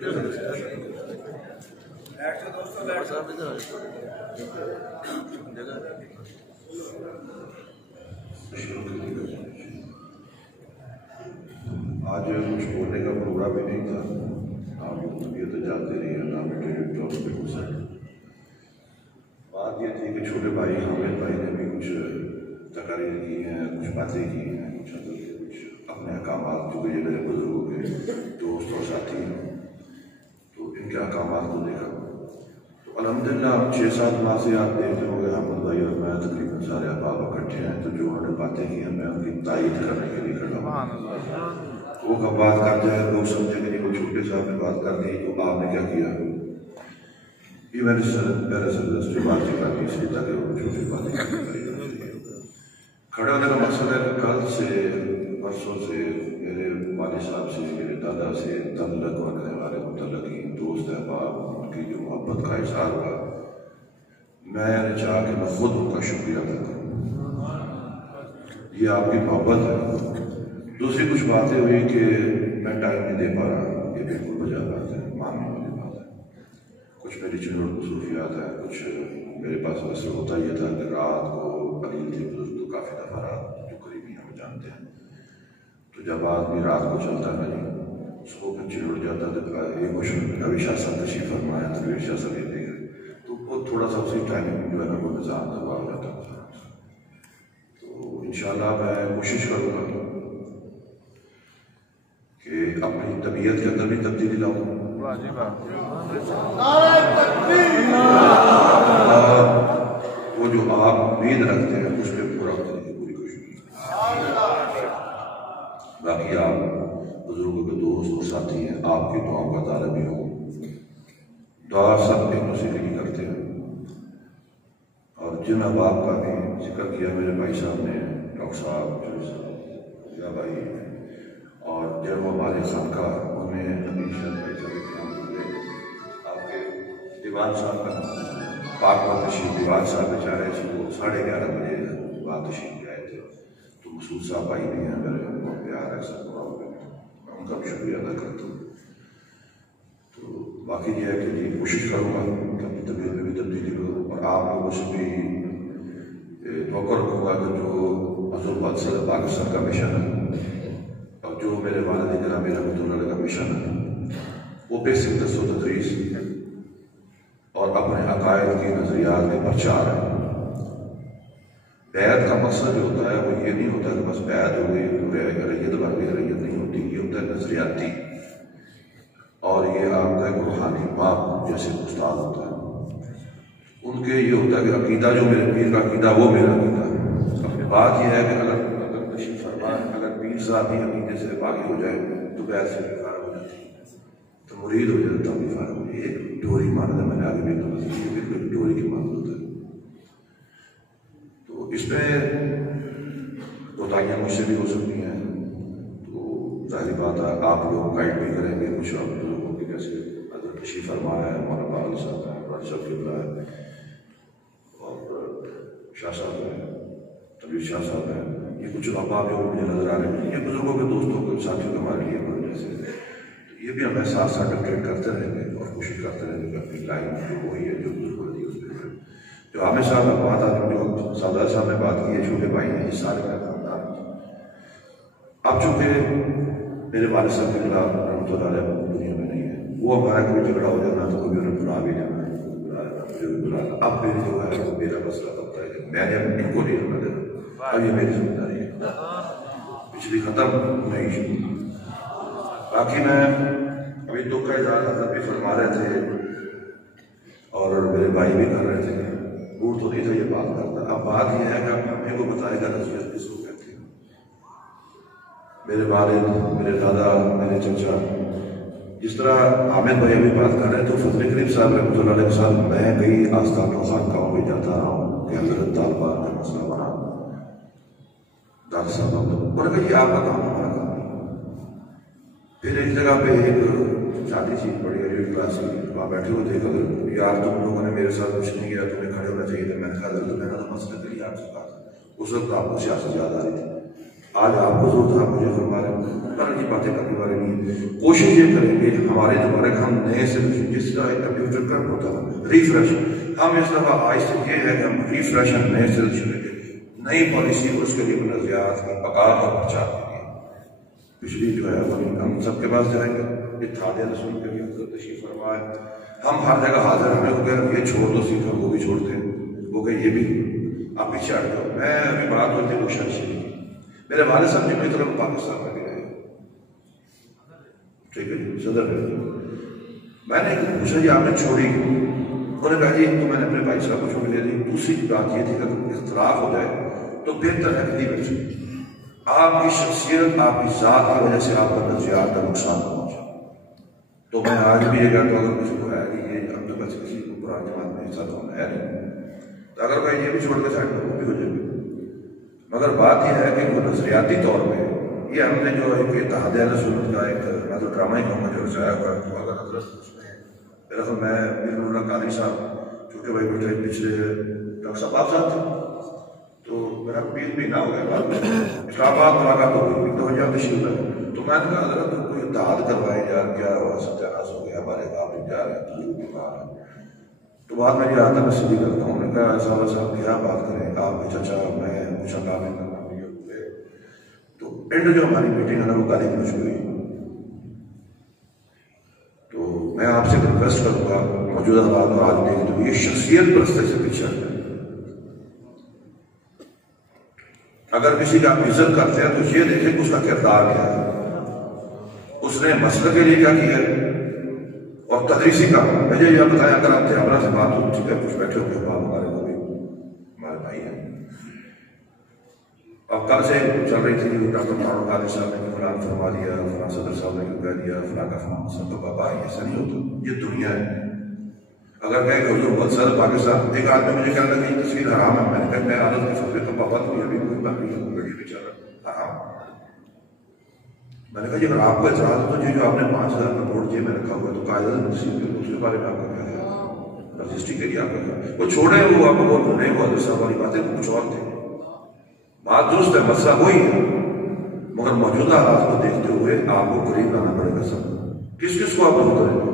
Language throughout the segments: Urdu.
آج کچھ بولنے کا پروگرام بھی نہیں تھا، آپ طبیعت جانتے نہیں ہیں، نہ پہ کچھ بات یہ تھی کہ چھوٹے بھائی حامد بھائی نے بھی کچھ تقاریر کی ہیں، کچھ باتیں کی ہیں، کچھ اپنے احکامات، کیونکہ یہ میرے بزرگوں کے دوست اور ساتھی ہیں تو ان کے احکامات کو دیکھا تو الحمدللہ 6-7 ماہ سے آپ دیکھتے ہوں گے حامد بھائی اور میں تقریباً سارے احباب اکٹھے ہیں، تو جو انہوں نے باتیں کی ہیں میں ان کی تائید کرنے کے لیے کھڑا ہوں۔ وہ کب بات کر جائے لوگ سمجھیں کہ کوئی چھوٹے صاحب نے بات کر دی تو آپ نے کیا کیا، یہ میں نے پہلے سے بات ہی کر دی اس لیے تاکہ وہ چھوٹی باتیں کھڑے ہونے کا مقصد ہے کہ کل سے پرسوں سے میرے والد صاحب سے، میرے دادا سے تعلق رکھنے والے متعلقین دوست احباب ان کی جو محبت کا اظہار ہوا، میں نے چاہا کہ میں خود ان کا شکریہ ادا کروں، یہ آپ کی محبت ہے۔ دوسری کچھ باتیں ہوئی کہ میں ٹائم نہیں دے پا رہا، یہ بالکل وجہ بات ہے، ماننے والی بات ہے، کچھ میری چنوٹ مصروفیات ہیں، کچھ میرے پاس ویسے ہوتا یہ تھا کہ رات کو قلیل تھی بزرگ تو کافی دفعہ رات جو قریبی ہمیں جانتے ہیں تو جب آدمی رات کو چلتا ہے نہیں اس کو پھر چنوٹ جاتا تھا، یہ کچھ ابھی شاہ صاحب تشریف فرمایا تو شاہ صاحب یہ دے گئے تو وہ تھوڑا سا اسی ٹائم جو ہے نا وہ نظام دبا ہو جاتا تھا، تو انشاءاللہ میں کوشش کروں گا کہ اپنی طبیعت کے اندر بھی تبدیلی لاؤں، وہ جو آپ امید رکھتے ہیں اس پہ پورا کرنے کی پوری کوشش۔ باقی آپ بزرگوں کے دوست اور ساتھی ہیں، آپ کی دعاؤں کا طالب بھی ہوں، دعا سب ایک دوسرے کی کرتے ہیں، اور جن احباب کا بھی ذکر کیا میرے بھائی صاحب نے، ڈاکٹر صاحب یا بھائی اور جب ہمارے خانقاہ انہیں ہمیشہ آپ کے دیوان صاحب کا پاک و تشریف دیوان صاحب بیچارے تھے وہ 11:30 بجے بات تشریف لے آئے تھے، تو مسعود صاحب بھائی بھی ہیں میرے بہت پیار ہے سب کو، میں ان کا بھی شکریہ ادا کرتا ہوں۔ تو باقی یہ ہے کہ جی کوشش کروں گا کہ اپنی طبیعت میں بھی تبدیلی کروں اور آپ لوگوں سے بھی توقع رکھوں گا کہ جو حضور صدر پاکستان کا مشن ہے جو میرے والد جناب رحمۃ اللہ علیہ کا مشن ہے وہ بیسک درس و تدریس اور اپنے عقائد کی نظریات کے پرچار ہے۔ بیعت کا مقصد جو ہوتا ہے وہ یہ نہیں ہوتا کہ بس بیعت ہو گئی ریت باقی ریت نہیں ہوتی، یہ ہوتا ہے نظریاتی، اور یہ آپ کا ایک روحانی باپ جیسے استاد ہوتا ہے، ان کے یہ ہوتا ہے کہ عقیدہ جو میرے پیر کا عقیدہ وہ میرا عقیدہ ہے۔ اپنی بات یہ ہے کہ اگر تشریف فرما اگر پیر صاحب ہی عقیدے سے باقی ہو جائے تو بیعت سے بھی فارغ ہو جاتی ہے، تو مرید ہو جاتا بھی فارغ ہو جائے، ایک ڈوری مانتا ہے، میں نے آگے بھی تو بالکل ڈوری کی مانت ہوتا ہے، تو اس میں کوتاہیاں مجھ سے بھی ہو سکتی ہیں، تو ظاہری بات ہے آپ لوگ گائیڈ بھی کریں گے، کچھ آپ لوگوں کی جیسے حضرت تشریف فرما ہے، ہمارا باغ صاحب ہے، راج صاحب قبلہ ہے اور شاہ صاحب ہے، طبیب شاہ صاحب ہیں، یہ کچھ احباب جو مجھے نظر آ رہے ہیں، یہ بزرگوں کے دوستوں کے ساتھیوں کے ہمارے لیے جیسے یہ بھی ہمیں ساتھ ساتھ ٹریٹ کرتے رہیں گے اور کوشش کرتے رہیں گے کہ اپنی لائن جو وہی ہے جو بزرگوں نے دی اس پہ جو عامر صاحب نے بات آج جو سعادہ صاحب نے بات کی ہے، چھوٹے بھائی ہیں، یہ سارے کا خاندان۔ اب چونکہ میرے والد صاحب کے خلاف رحمۃ اللہ علیہ دنیا میں نہیں ہے، وہ ہمارا کوئی جھگڑا ہو جانا تو کبھی انہیں بلا بھی جانا مجھے بھی بلانا، اب میری جو ہے وہ میرا مسئلہ ہوتا ہے کہ میں نے ان کو نہیں رکھنا دینا، اب یہ میری ذمہ داری ہے، پچھلی ختم نہیں شروع۔ باقی میں ابھی دکھ کا اظہار حضرت بھی فرما رہے تھے اور میرے بھائی بھی کر رہے تھے، دور تو نہیں تھا یہ بات کرتا، اب بات یہ ہے کہ ہمیں کو بتائے گا نصیحت کس کو کہتے ہیں۔ میرے والد، میرے دادا، میرے چچا، جس طرح عامر بھائی ابھی بات کر رہے ہیں تو فضل کریم صاحب رحمۃ اللہ علیہ کے ساتھ میں کئی آستان و خانقاہوں میں جاتا رہا ہوں کہ حضرت طالبہ کا مسئلہ بنا دادا صاحب انہوں نے کہا یہ آپ کا کام ہمارا کام نہیں۔ پھر ایک جگہ پہ ایک شادی تھی بڑی ایلیٹ کلاس کی، وہاں بیٹھے ہوئے تھے کہ یار تم لوگوں نے میرے ساتھ کچھ نہیں کیا، تمہیں کھڑے ہونا چاہیے تھا، میں نے کہا تو میں نے تو مسئلہ کے لیے آپ سے کہا تھا، اس وقت آپ کو سیاست یاد آ رہی تھی آج آپ کو ضرورت ہے مجھے فرما رہے ہیں پر کی باتیں کرنے والے نہیں. کوشش یہ کریں گے ہمارے دوبارہ ہم نئے سے جس طرح ایک کمپیوٹر کا ہوتا ہے ریفریش, ہم اس دفعہ آہستہ یہ ہے کہ ہم ریفریش ہم نئے سے چلیں گے, نئی پالیسی اور اس کے لیے نظریات کی بقا اور پرچار کے لیے. پچھلی جو ہے ہم سب کے پاس جائیں گے, اتحاد رسول کے لیے حضرت تشریف فرما ہے, ہم ہر جگہ حاضر ہمیں ہو گیا یہ چھوڑ دو سیکھ وہ بھی چھوڑتے ہیں, وہ کہ یہ بھی آپ پیچھے ہٹ جاؤ. میں ابھی بات ہوتی ہے روشن شریف, میرے والد صاحب جب کی طرف پاکستان میں گئے, ٹھیک ہے جی صدر ہے, میں نے پوچھا جی آپ نے چھوڑی کیوں؟ انہوں نے کہا جی تو میں نے اپنے بھائی صاحب کو چھوڑ دیا. دوسری بات یہ تھی کہ اگر اختلاف ہو جائے تو بہتر ہے کہ نہیں بیٹھے. آپ کی شخصیت آپ کی ذات کی وجہ سے آپ کا نظریات کا نقصان پہنچا. تو میں آج بھی یہ کہتا ہوں اگر کسی کو ہے کہ یہ اب تو بس کسی کو قرآن جماعت میں حصہ ہونا ہے نہیں, تو اگر میں یہ بھی چھوڑ کے سائڈ وہ بھی ہو جائے گا. مگر بات یہ ہے کہ وہ نظریاتی طور پہ یہ ہم نے جو ایک اتحاد اہل سنت کا ایک میں تو ڈرامہ ہی کہوں گا جو رچایا ہوا ہے, اگر حضرت اس میں میرا خیال میں میر اللہ قادری صاحب چھوٹے بھائی بیٹھے پچھلے ڈاکٹر صاحب آپ صاحب تھے, تو میرا 20 مہینہ ہو گیا بعد میں اسلام آباد ملاقات ہو گئی 2000 تشریف ہے. تو میں نے کہا حضرت کوئی اتحاد کروائے یار کیا ہوا ستیاناس ہو گیا ہمارے آپ جا رہے ہیں تجربے باہر. تو بعد میں یہ آتا میں سیدھی کرتا ہوں, نے کہا صاحب صاحب کیا بات کریں آپ چچا میں پوچھا کام ہے کرنا ہوئے. تو اینڈ جو ہماری میٹنگ ہے نا وہ گالی پوچھ گئی. تو میں آپ سے ریکویسٹ کروں گا موجودہ حالات اور آج دیکھ تو یہ شخصیت پرستی سے پیچھے ہٹ جائے. اگر کسی کا آپ عزت کرتے ہیں تو یہ دیکھیں کہ اس کا کردار کیا ہے, اس نے مسئلہ کے لیے کیا کیا ہے اور تدریسی کا. مجھے یہ بتائیں اگر آپ تھے سے بات ہو ٹھیک ہے کچھ بیٹھے ہوئے آپ ہمارے کو بھی ہمارے بھائی ہیں, اب کل سے چل رہی تھی ڈاکٹر فاروق قادری صاحب نے فلاں فرما دیا, فلاں صدر صاحب نے کیوں کہہ دیا, فلاں کا فلاں مسئلہ کا بابا ایسا نہیں ہوتا. یہ دنیا ہے. اگر کہیں کہ حضور محمد صدر پاکستان, ایک آدمی مجھے کہنا کہ یہ تصویر حرام ہے, میں نے کہا میں عادت کے فتوے کا پابند ہوں, ابھی کوئی بات نہیں گڑی بھی چل رہا حرام. میں نے کہا جی اگر آپ کو اعتراض ہو تو جو آپ نے 5000 کا نوٹ جیب میں رکھا ہوا ہے تو قاعدہ نصیب کے اس کے بارے میں آپ کا کیا ہے, رجسٹری کے لیے آپ کا کیا, وہ چھوڑے وہ آپ کو بول نہیں ہوا حضرت والی باتیں کچھ اور تھے. بات درست ہے, مسئلہ وہی ہے, مگر موجودہ حالات کو دیکھتے ہوئے آپ کو قریب لانا پڑے گا. سب کس کس کو آپ کو کریں گے؟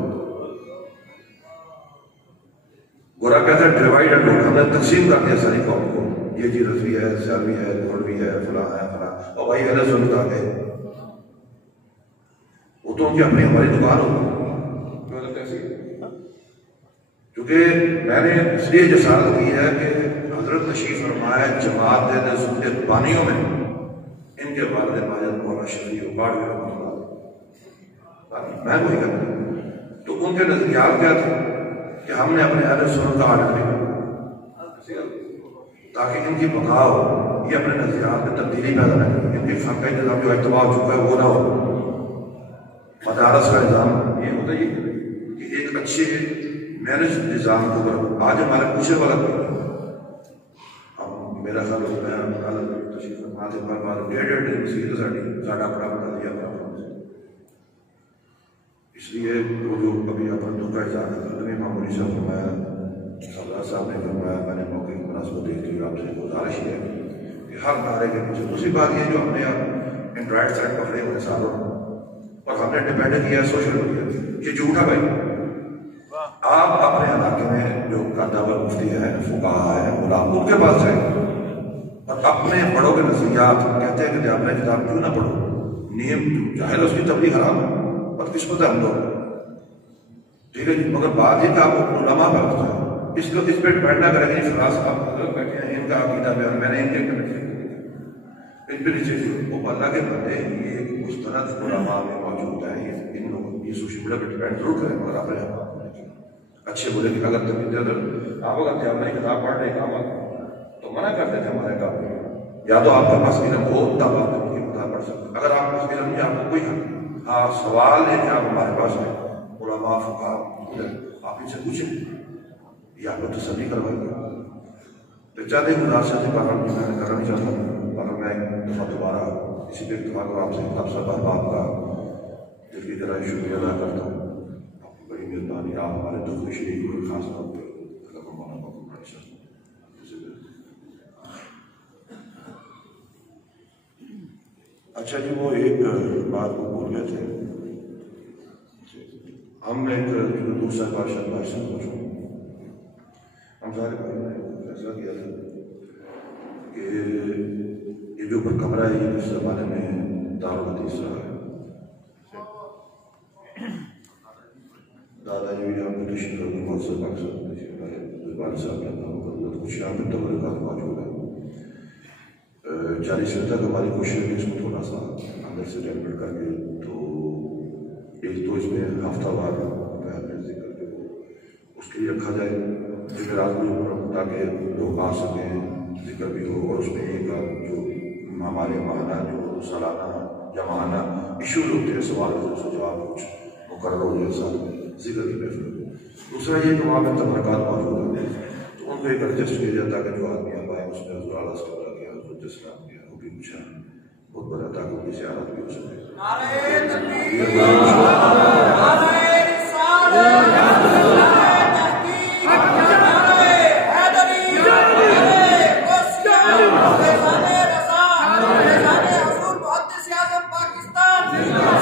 گورا کہتا ہے ڈیوائڈ اینڈ رول, ہم نے تقسیم کر دیا ساری قوم کو, یہ جی رضوی ہے, سیالوی ہے, گھوڑوی ہے, فلاں ہے فلاں, اور بھائی اہل سنت آ گئے. وہ تو ان کی اپنی ہماری دکان ہوگی. کیونکہ میں نے اس لیے جسارت کی ہے کہ حضرت تشریف فرمایا جماعت اہل سنت کے بانیوں میں ان کے والد ماجد مولانا شفیع اقبال رحمۃ اللہ, میں وہی کرتا ہوں. تو ان کے نظریات کیا تھے کہ ہم نے اپنے اہل سنت کا آڈر نہیں تاکہ ان کی بقا ہو, یہ اپنے نظریات میں تبدیلی پیدا نہ کرے, ان کے فقہ نظام جو اتباع ہو چکا ہے وہ نہ ہو. مدارس کا نظام یہ ہوتا ہے کہ ایک اچھے مینج نظام کو کرو. آج ہمارے پوچھے والا کوئی میرا خیال ہوتا ہے تشریف فرما سے بار بار 1.5 دن سے ساڈا بڑا بتا دیا. اس لیے وہ جو کبھی اپن کا اظہار کرتے ہیں معمولی صاحب فرمایا, سردار صاحب نے فرمایا, میں نے موقع کی مناسبت دیکھتے ہوئے آپ سے گزارش ہے کہ ہر نعرے کے پیچھے دوسری بات یہ جو ہم نے اینڈرائڈ سائٹ پکڑے ہوئے سالوں اور ہم نے ڈپینڈ کیا سوشل میڈیا, یہ جھوٹا بھائی. آپ اپنے علاقے میں جو کاتب مفتی ہے, فقہا ہے, علماء, ان کے پاس جائیں اور اپنے بڑوں کے نظریات کہتے ہیں کہ آپ نے کتاب کیوں نہ پڑھو, نیم ظاہر اس کی تبلیغ حرام ہے, بدقسمت ہے ہم لوگ, ٹھیک ہے جی. مگر بات یہ کہ آپ علماء پر جائیں, اس کو اس پہ ڈپینڈ نہ کریں گے فلاں صاحب حضرت بیٹھے ہیں ان کا عقیدہ بیان میں نے ان کے ان پہ نیچے وہ اللہ کے بندے یہ ایک مستند علماء میں موجود ہے, ان لوگوں یہ سوشل میڈیا پہ ڈپینڈ ضرور کریں مگر اپنے اچھے بولے کہ اگر تبھی آپ اگر تھے اپنی کتاب پڑھنے کا تو منع کرتے تھے ہمارے کام میں, یا تو آپ کے پاس علم ہو تب آپ کی کتاب پڑھ سکتے, اگر آپ کے علم نہیں آپ کو کوئی حق. ہاں سوال ہے کہ آپ ہمارے پاس ہیں علماء فقہا, آپ ان سے پوچھیں یہ آپ کو تسلی کروائے گا. تو چاہتے ہیں مناسب سے کہا میں کرنا نہیں چاہتا ہوں, اگر میں ایک دفعہ دوبارہ اسی پہ اتفاق اور آپ سے آپ سب احباب کا دل کی طرح شکریہ ادا کرتا ہوں. آپ کی بڑی مہربانی, آپ ہمارے دکھ شریف کو خاص طور پہ اچھا جی، وہ ایک بات کو بھول گئے تھے. ہم ایک دوسرا بادشاہ سے پوچھوں، ہم سارے بھائی نے فیصلہ کیا تھا کہ یہ جو اوپر کمرہ ہے یہ اس زمانے میں دارالحدیث رہا ہے. دادا جی یہاں پہ تشریف رکھنے مقصد والد صاحب نے اپنا مقدمت کچھ یہاں پہ تبرکات موجود ہے. 40 سال تک ہماری کوشش ہے کہ اس کو تھوڑا سا اندر سے ڈیولپ کر کے تو اس میں ہفتہ وار ذکر جو اس کے لیے رکھا جائے ذکرات کے اوپر، تاکہ لوگ آ سکیں، ذکر بھی ہو. اور اس میں ایک جو ہمارے ماہانہ جو سالانہ یا ماہانہ ایشوز ہوتے ہیں، سوال سے جواب کچھ مقرر ہو جائے، ساتھ ذکر کی محفل. دوسرا یہ کہ وہاں پہ تبرکات موجود ہیں تو ان کو ایک ایڈجسٹ کیا جاتا ہے کہ جو آدمی آپ آئے اس میں حضور اعلیٰ سے بڑا کیا، حضور السلام کیا، وہ بھی پوچھا بہت بڑا تاکہ ان کی زیارت بھی ہو سکے. نعرہ تکبیر، نعرہ رسالت، نعرہ تحقیق، نعرہ حیدری، نعرہ قدسیہ، فیضان رضا، فیضان حضور محدث اعظم پاکستان.